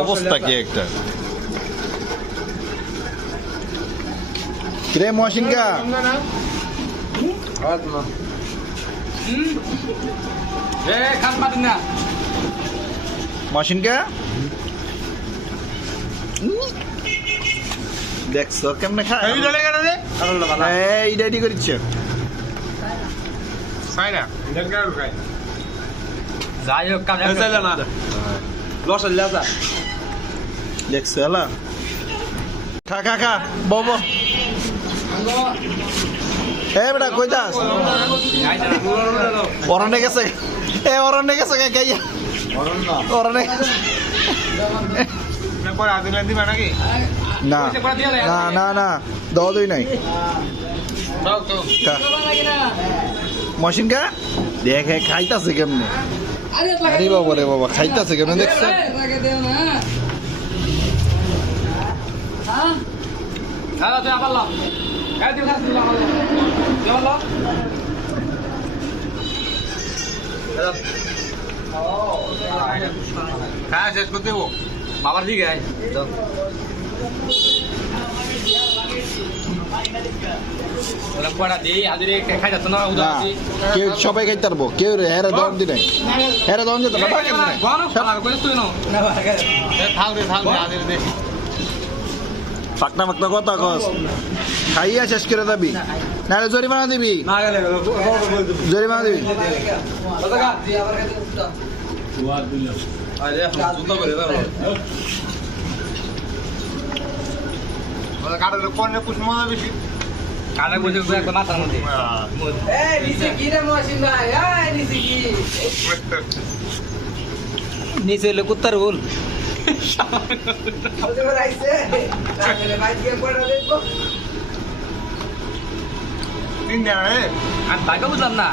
অবস্থা কি একটা কিরে মহসিনকা মহসিনকা দেখছো কেমনে খায় এই রেডি করিচ্ছে যাই হোক কাজ না লস দেখছো এলা খা খা খা বব এ বেটা কই যাস অরণ্যে গেছে অরণ্যে গেছে গাইয়া অরণ্যে না না না না দাও দুই নাই মশিনকা দেখে খাইতাছে কেমনে আরে বাবা রে বাবা খাইতাছে কেমনে দেখছো খাওয়া শেষ করতে দেবো বাবার দিকে কেউ সবাই খাইতে পারবো কেউ হেরে দম দি নাই হেরে দম দিতে ফাকনা ফাকনা কথা কস খাইয়া শেষ করে দিবি নাহলে জরিমানা দিবি জরিমানা দিবি কানে বুঝে একদম মাথার মধ্যে নিচে হলে কুত্তার ভুল আর তাকে বুঝলাম না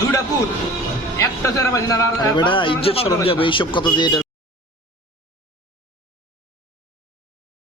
দুইটা পুত একটা চেরা পাইছি না বেটা ইজ্জত সরঞ্জাম এইসব কথা দিয়ে